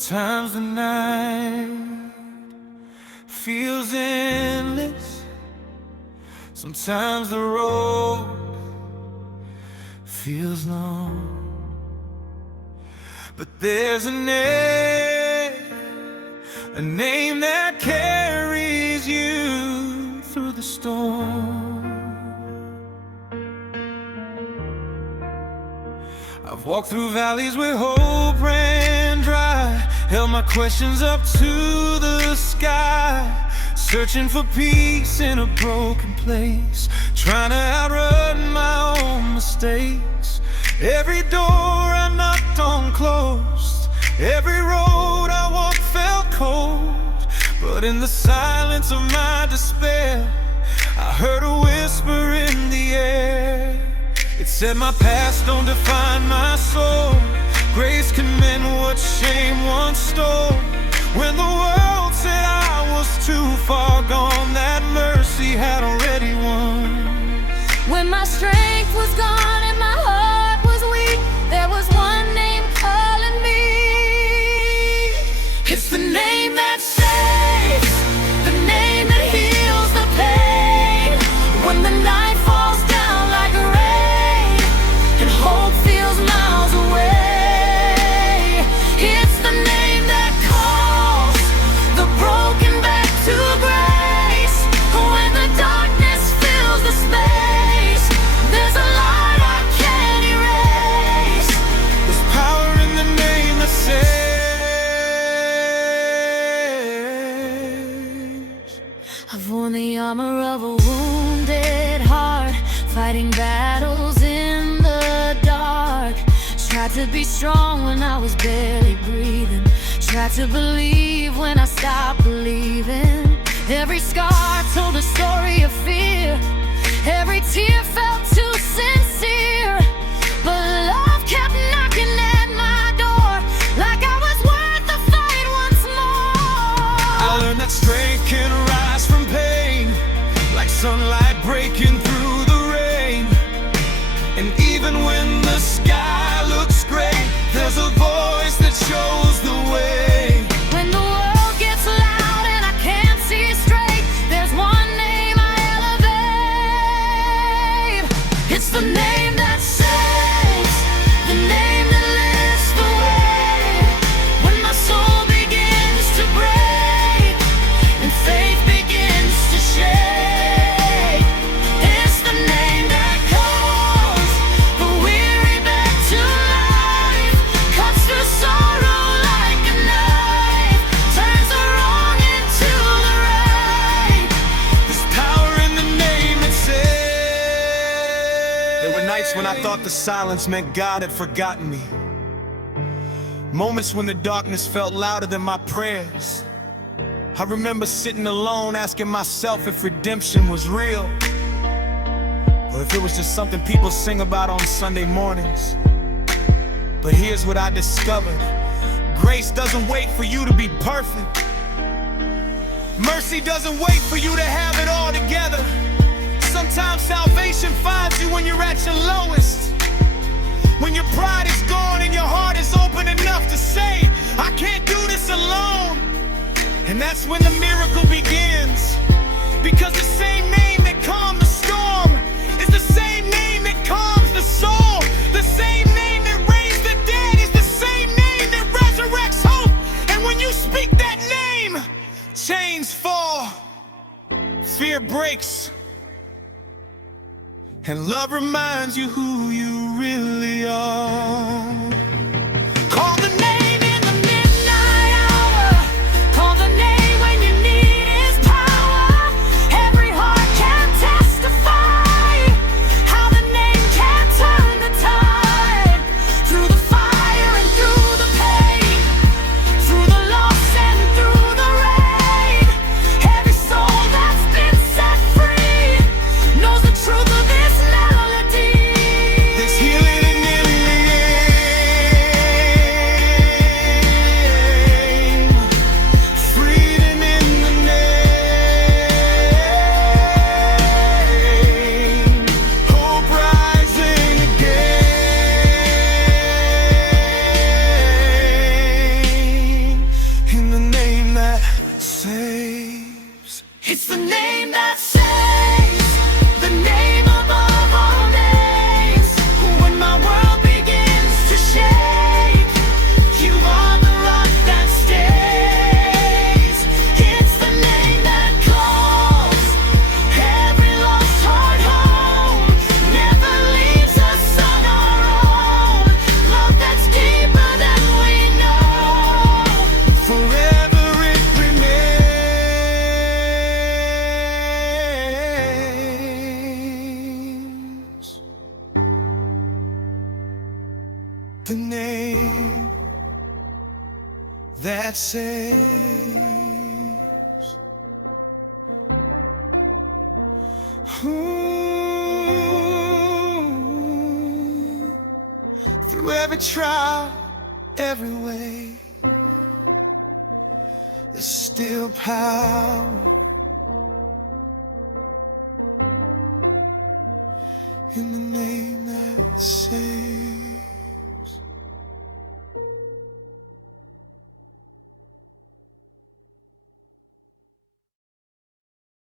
Sometimes the night feels endless. Sometimes the road feels long. But there's a name that carries you through the storm. I've walked through valleys where hope ran dry, held my questions up to the sky, searching for peace in a broken place, trying to outrun my own mistakes. Every door I knocked on closed, every road I walked felt cold. But in the silence of my despair, I heard a whisper in the air. It said my past don't define my soul. Grace can mend what shame once stole. When the world said I was too far gone, that mercy had already won. When my strength was gone and my heart was weak, there was one name calling me. It's the name that saves, the name that heals the pain. When the night falls down like rain and hope feels miles away, it's the name that calls the broken back to grace. When the darkness fills the space, there's a light I can't erase. There's power in the name that saves. I've worn the armor of a wounded heart, fighting battles in the dark. Tried to be strong when I was barely breathing, tried to believe when I stopped believing. Every scar told a story of fear, every tear felt too sincere. But love kept knocking at my door, like I was worth the fight once more. I learned that strength can rise from pain, like sunlight breaking through the rain. And even when the sky looks gray, there's a voice that shows the way. When the world gets loud and I can't see straight, there's one name I elevate. It's the name that saves, the name that lifts the weight. When my soul begins to break and faith begins to shake, it's the name that calls the weary back to life, cuts through sorrow like a knife, turns the wrong into the right. There's power in the name that saves. There were nights when I thought the silence meant God had forgotten me, moments when the darkness felt louder than my prayers. I remember sitting alone asking myself if redemption was real, or if it was just something people sing about on Sunday mornings. But here's what I discovered: grace doesn't wait for you to be perfect. Mercy doesn't wait for you to have it all together. Sometimes salvation finds you when you're at your lowest, when your pride is gone and your heart is open enough to say, I can't do this alone. And that's when the miracle begins, because the same name that calmed the storm is the same name that calms the soul. The same name that raised the dead is the same name that resurrects hope. And when you speak that name, chains fall, fear breaks, and love reminds you who you really are. Call the name in the midnight hour, call the name when you need His power. Every heart can testify how the name can turn the tide. Through the fire and through the pain, through the loss and through the rain, every soul that's been set free knows the truth of this melody. There's healing in the It's the name that saves, the name above all names. When my world begins to shake, you are the rock that stays. It's the name that calls every lost heart home, never leaves us on our own. Love that's deeper than we know, forever it remains. The name that saves. Ooh. Through every trial, every way, there's still power